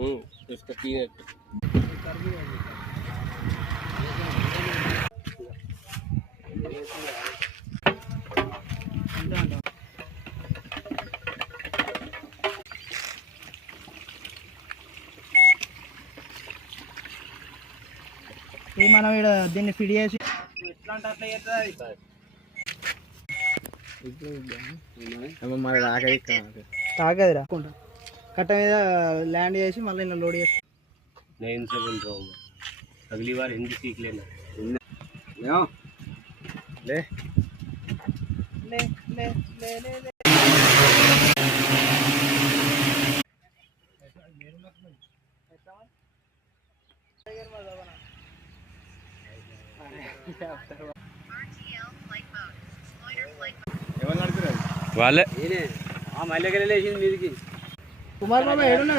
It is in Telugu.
इसका तीन మనం ఇక్కడ దీన్ని ఫిడ్ చేసి ఎట్లా అంటే అట్లా చేస్తుంది తాగదురా కట్ట మీద ల్యాండ్ చేసి మళ్ళీ ఇలా లోడ్ చేసి नहीं इनसे बोल रहा हूँ अगली बार हिंदी सीख लेना ले ले ले ले ले ले వాళ్ళే మళ్ళీ మీదికి కుమార్ బాబా ఏడున్నా